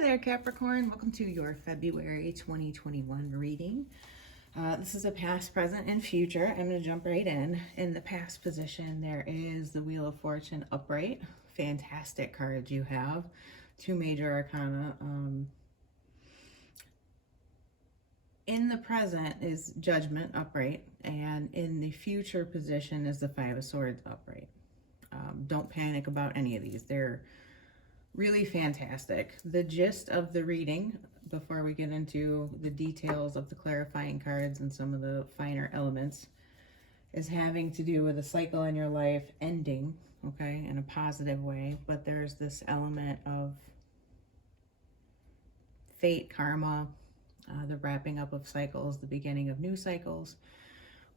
Hi there, Capricorn. Welcome to your February 2021 reading. This is a past, present, and future. I'm going to jump right in. In the past position, there is the Wheel of Fortune upright. Fantastic cards you have. Two major arcana. In the present is Judgment upright, and in the future position is the Five of Swords upright. Don't panic about any of these. They're really fantastic. The gist of the reading, before we get into the details of the clarifying cards and some of the finer elements, is having to do with a cycle in your life ending, okay, in a positive way. But there's this element of fate, karma, the wrapping up of cycles, the beginning of new cycles.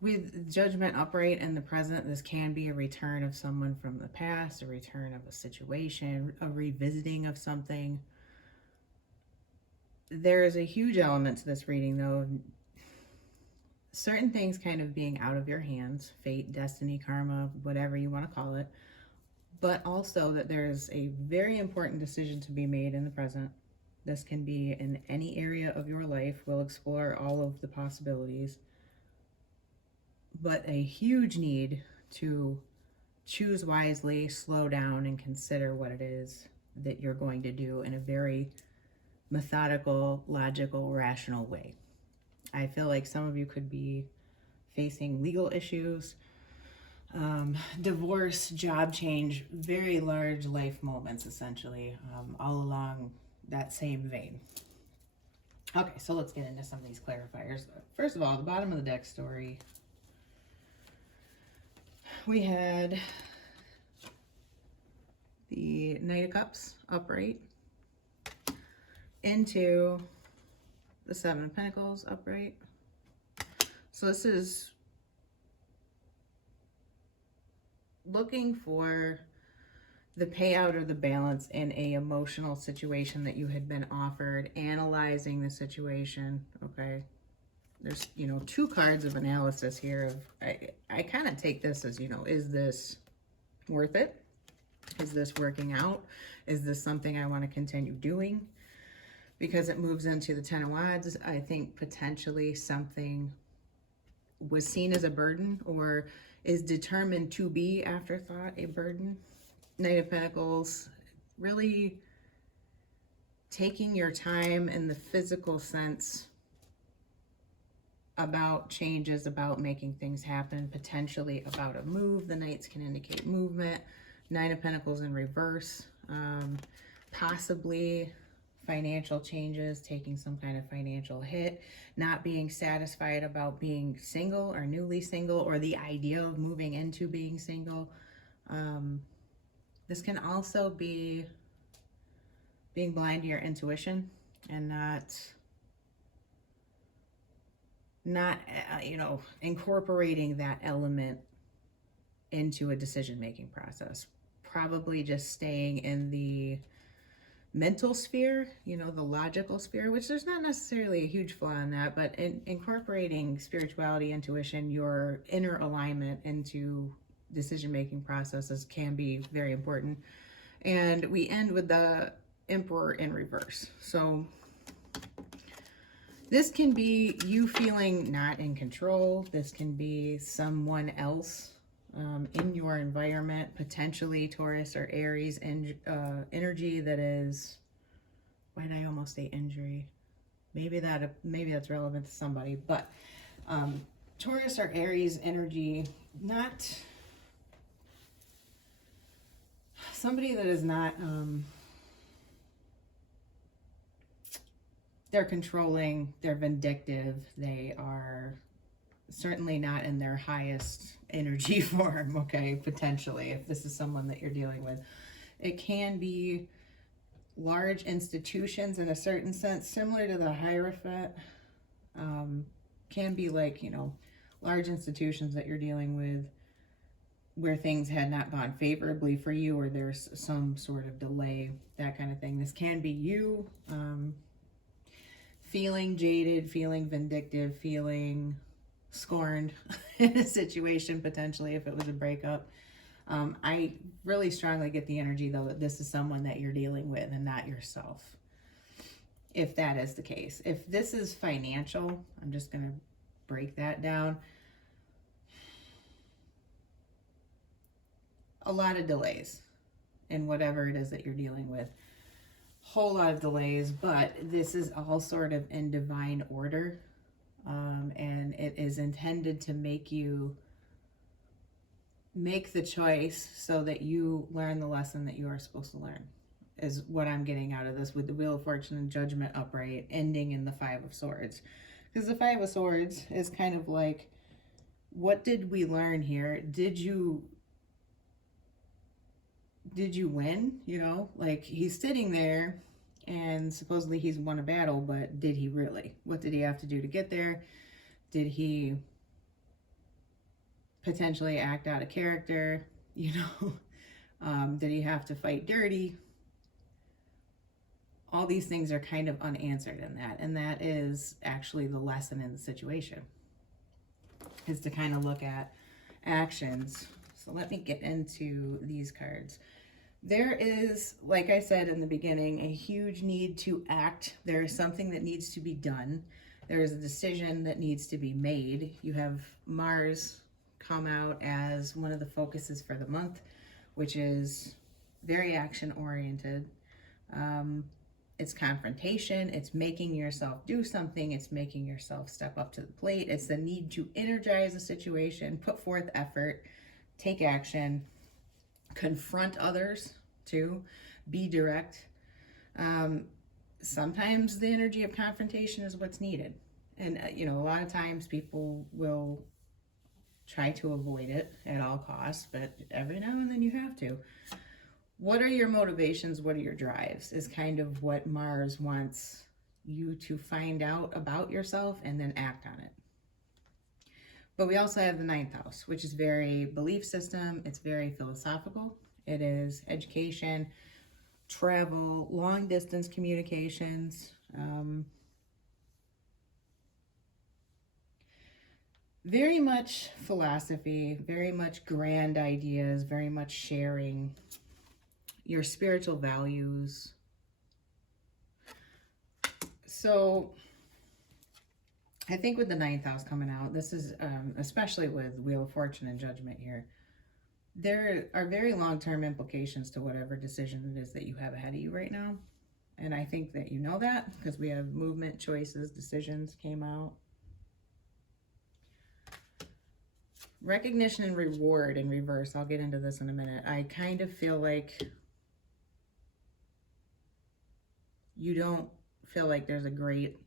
With Judgment upright in the present, this can be a return of someone from the past, a return of a situation, a revisiting of something. There is a huge element to this reading, though, of certain things kind of being out of your hands, fate, destiny, karma, whatever you want to call it, but also that there's a very important decision to be made in the present. This can be in any area of your life. We'll explore all of the possibilities. But a huge need to choose wisely, slow down, and consider what it is that you're going to do in a very methodical, logical, rational way. I feel like some of you could be facing legal issues, divorce, job change, very large life moments, essentially, all along that same vein. Okay, so let's get into some of these clarifiers. First of all, the bottom of the deck story. We had the Knight of Cups upright into the Seven of Pentacles upright. So this is looking for the payout or the balance in a emotional situation that you had been offered, analyzing the situation, okay? There's, two cards of analysis here. I kind of take this as, is this worth it? Is this working out? Is this something I want to continue doing? Because it moves into the Ten of Wands, I think potentially something was seen as a burden or is determined to be, afterthought, a burden. Knight of Pentacles, really taking your time in the physical sense about changes, about making things happen, potentially about a move. The Knights can indicate movement. Nine of Pentacles in reverse, possibly financial changes, taking some kind of financial hit, not being satisfied about being single or newly single, or the idea of moving into being single. This can also be being blind to your intuition and not incorporating that element into a decision-making process. Probably just staying in the mental sphere, the logical sphere, which there's not necessarily a huge flaw in that, but incorporating spirituality, intuition, your inner alignment into decision-making processes can be very important. And we end with the Emperor in reverse. So this can be you feeling not in control. This can be someone else in your environment, potentially Taurus or Aries energy that is, why did I almost say injury? Maybe that's relevant to somebody, but Taurus or Aries energy, not somebody that is not, they're controlling, they're vindictive, they are certainly not in their highest energy form, okay, potentially, if this is someone that you're dealing with. It can be large institutions in a certain sense, similar to the Hierophant, can be like, large institutions that you're dealing with where things had not gone favorably for you, or there's some sort of delay, that kind of thing. This can be you feeling jaded, feeling vindictive, feeling scorned in a situation, potentially, if it was a breakup. I really strongly get the energy, though, that this is someone that you're dealing with and not yourself. if that is the case. If this is financial, I'm just going to break that down. A lot of delays in whatever it is that you're dealing with. Whole lot of delays, but this is all sort of in divine order. And it is intended to make you make the choice so that you learn the lesson that you are supposed to learn, is what I'm getting out of this, with the Wheel of Fortune and Judgment upright ending in the Five of Swords. Because the Five of Swords is kind of like, what did we learn here? Did you win? You know, like, he's sitting there and supposedly he's won a battle, but did he really? What did he have to do to get there? Did he potentially act out of character? You know, did he have to fight dirty? All these things are kind of unanswered in that, and that is actually the lesson in the situation, is to kind of look at actions. So let me get into these cards. There is, like I said in the beginning, a huge need to act. There is something that needs to be done. There is a decision that needs to be made. You have Mars come out as one of the focuses for the month, which is very action oriented. It's confrontation. It's making yourself do something. It's making yourself step up to the plate. It's the need to energize a situation, put forth effort, take action, confront others too, be direct. Sometimes the energy of confrontation is what's needed. And, you know, a lot of times people will try to avoid it at all costs, but every now and then you have to. What are your motivations? What are your drives? Is kind of what Mars wants you to find out about yourself and then act on it. But we also have the 9th house, which is very belief system. It's very philosophical. It is education, travel, long distance communications. Very much philosophy, very much grand ideas, very much sharing your spiritual values. So I think with the 9th house coming out, this is, especially with Wheel of Fortune and Judgment here, there are very long-term implications to whatever decision it is that you have ahead of you right now. And I think that you know that, because we have movement, choices, decisions came out. Recognition and reward in reverse. I'll get into this in a minute. I kind of feel like you don't feel like there's a great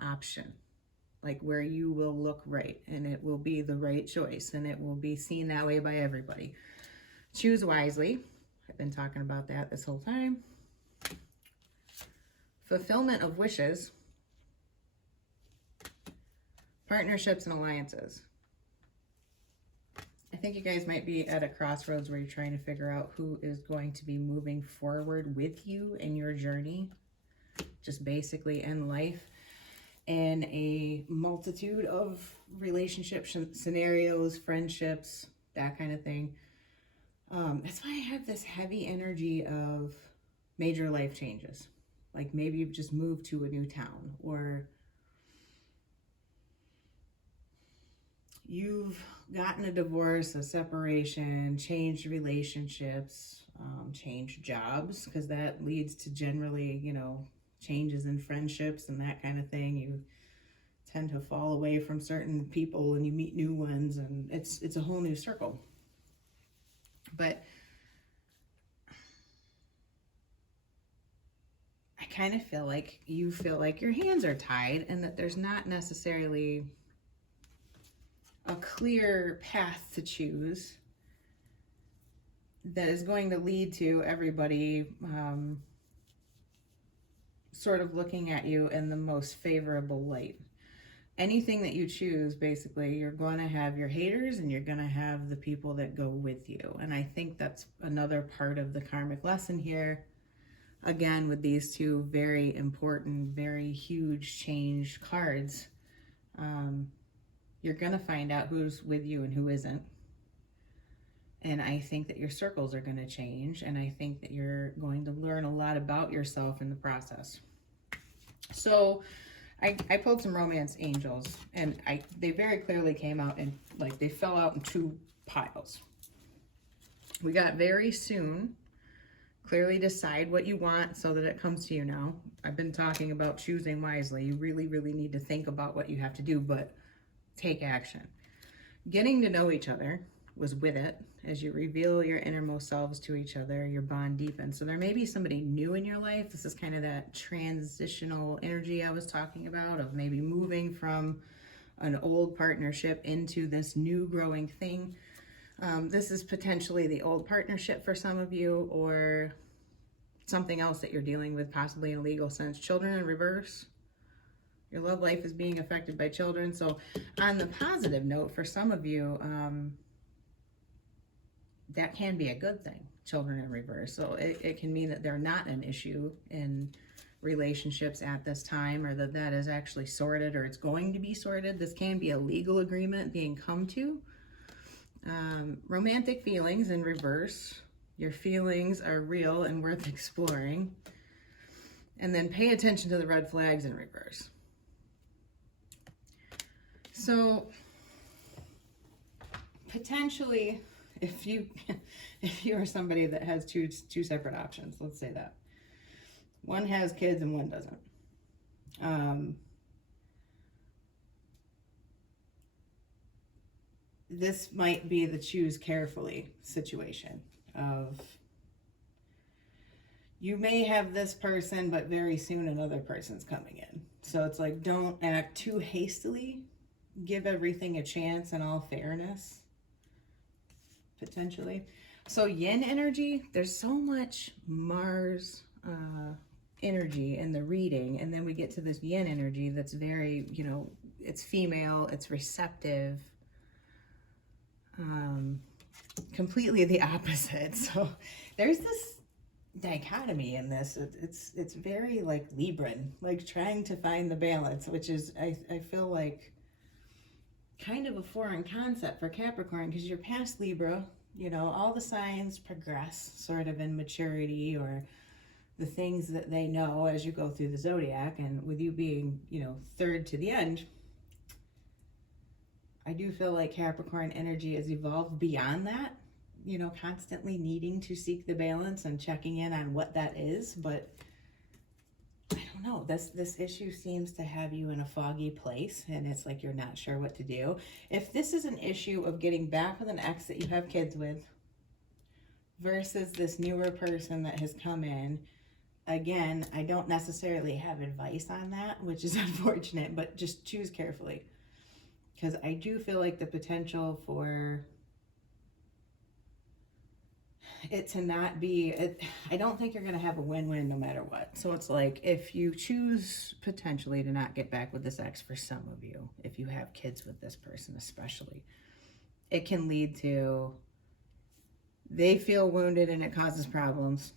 option, like where you will look right and it will be the right choice and it will be seen that way by everybody. Choose wisely. I've been talking about that this whole time. Fulfillment of wishes. Partnerships and alliances. I think you guys might be at a crossroads where you're trying to figure out who is going to be moving forward with you in your journey, just basically in life, in a multitude of relationship scenarios, friendships, that kind of thing. That's why I have this heavy energy of major life changes. Like maybe you've just moved to a new town, or you've gotten a divorce, a separation, changed relationships, changed jobs, because that leads to generally, you know, changes in friendships and that kind of thing. You tend to fall away from certain people and you meet new ones, and it's a whole new circle. But I kind of feel like you feel like your hands are tied and that there's not necessarily a clear path to choose that is going to lead to everybody sort of looking at you in the most favorable light. Anything that you choose, basically, you're going to have your haters and you're going to have the people that go with you. And I think that's another part of the karmic lesson here. Again, with these two very important, very huge change cards, you're going to find out who's with you and who isn't. And I think that your circles are going to change, and I think that you're going to learn a lot about yourself in the process. So I pulled some romance angels, and they very clearly came out and like they fell out in two piles. We got very soon. Clearly decide what you want so that it comes to you now. I've been talking about choosing wisely. You really, really need to think about what you have to do, but take action. Getting to know each other was with it. As you reveal your innermost selves to each other, your bond deepens. So there may be somebody new in your life. This is kind of that transitional energy I was talking about, of maybe moving from an old partnership into this new growing thing. This is potentially the old partnership for some of you, or something else that you're dealing with, possibly in a legal sense. Children in reverse. Your love life is being affected by children. So on the positive note, for some of you, that can be a good thing, children in reverse. So it can mean that they're not an issue in relationships at this time, or that is actually sorted, or it's going to be sorted. This can be a legal agreement being come to. Romantic feelings in reverse. Your feelings are real and worth exploring. And then pay attention to the red flags in reverse. So potentially, if you are somebody that has two separate options, let's say that one has kids and one doesn't, this might be the choose carefully situation of, you may have this person, but very soon another person's coming in. So it's like, don't act too hastily. Give everything a chance in all fairness, potentially. So yin energy, there's so much Mars energy in the reading. And then we get to this yin energy that's very, it's female, it's receptive. Completely the opposite. So there's this dichotomy in this. It's very like Libran, like trying to find the balance, which is I feel like kind of a foreign concept for Capricorn, because you're past Libra. All the signs progress sort of in maturity, or the things that they know as you go through the zodiac. And with you being third to the end, I do feel like Capricorn energy has evolved beyond that, constantly needing to seek the balance and checking in on what that is. But I don't know, this issue seems to have you in a foggy place, and it's like you're not sure what to do. If this is an issue of getting back with an ex that you have kids with versus this newer person that has come in, again, I don't necessarily have advice on that, which is unfortunate, but just choose carefully. Because I do feel like the potential for it to not be, I don't think you're going to have a win-win no matter what. So it's like, if you choose potentially to not get back with this ex, for some of you, if you have kids with this person especially, it can lead to, they feel wounded and it causes problems.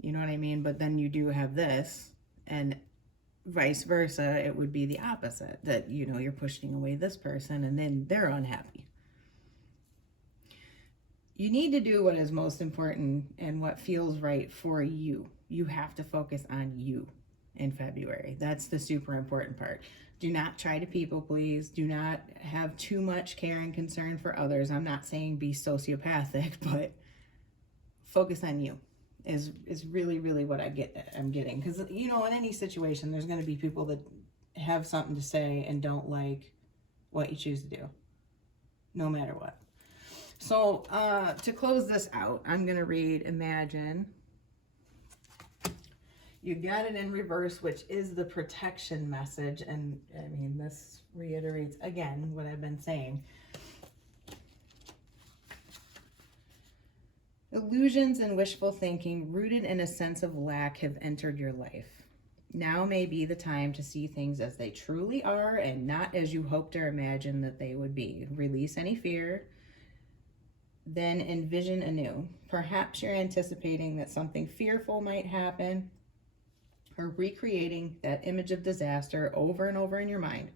You know what I mean? But then you do have this, and vice versa, it would be the opposite, that you're pushing away this person and then they're unhappy. You need to do what is most important and what feels right for you. You have to focus on you in February. That's the super important part. Do not try to people please. Do not have too much care and concern for others. I'm not saying be sociopathic, but focus on you is really, really what I'm getting. Because, in any situation, there's going to be people that have something to say and don't like what you choose to do, no matter what. So to close this out, I'm going to read Imagine. You got it in reverse, which is the protection message. And I mean, this reiterates again what I've been saying. Illusions and wishful thinking rooted in a sense of lack have entered your life. Now may be the time to see things as they truly are and not as you hoped or imagined that they would be. Release any fear, then envision anew. Perhaps you're anticipating that something fearful might happen, or recreating that image of disaster over and over in your mind.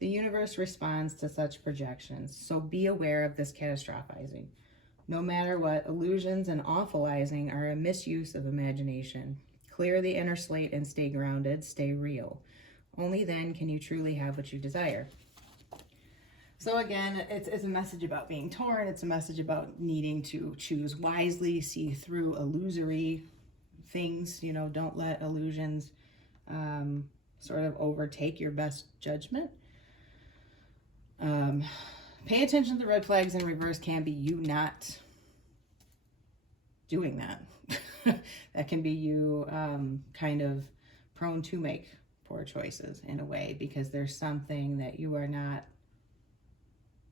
The universe responds to such projections, so be aware of this catastrophizing. No matter what, illusions and awfulizing are a misuse of imagination. Clear the inner slate and stay grounded, stay real. Only then can you truly have what you desire. So again, it's a message about being torn. It's a message about needing to choose wisely, see through illusory things. You know, don't let illusions sort of overtake your best judgment. Pay attention to the red flags in reverse can be you not doing that. That can be you kind of prone to make poor choices in a way because there's something that you are not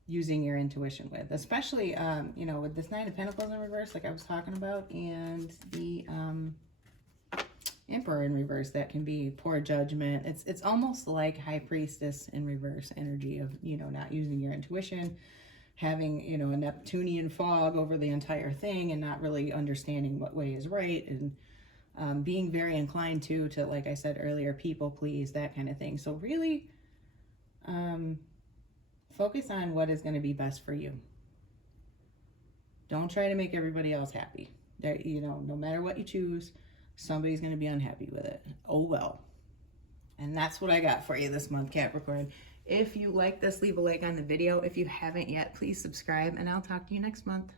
using your intuition with, especially you know, with this Nine of Pentacles in reverse, like I was talking about, and the Emperor in reverse. That can be poor judgment. It's almost like High Priestess in reverse energy of, you know, not using your intuition, having, you know, a Neptunian fog over the entire thing and not really understanding what way is right, and being very inclined to like I said earlier, people please, that kind of thing. So really focus on what is going to be best for you. Don't try to make everybody else happy. There, you know, no matter what you choose, somebody's going to be unhappy with it. Oh well. And that's what I got for you this month, Capricorn. If you like this, leave a like on the video. If you haven't yet, please subscribe, and I'll talk to you next month.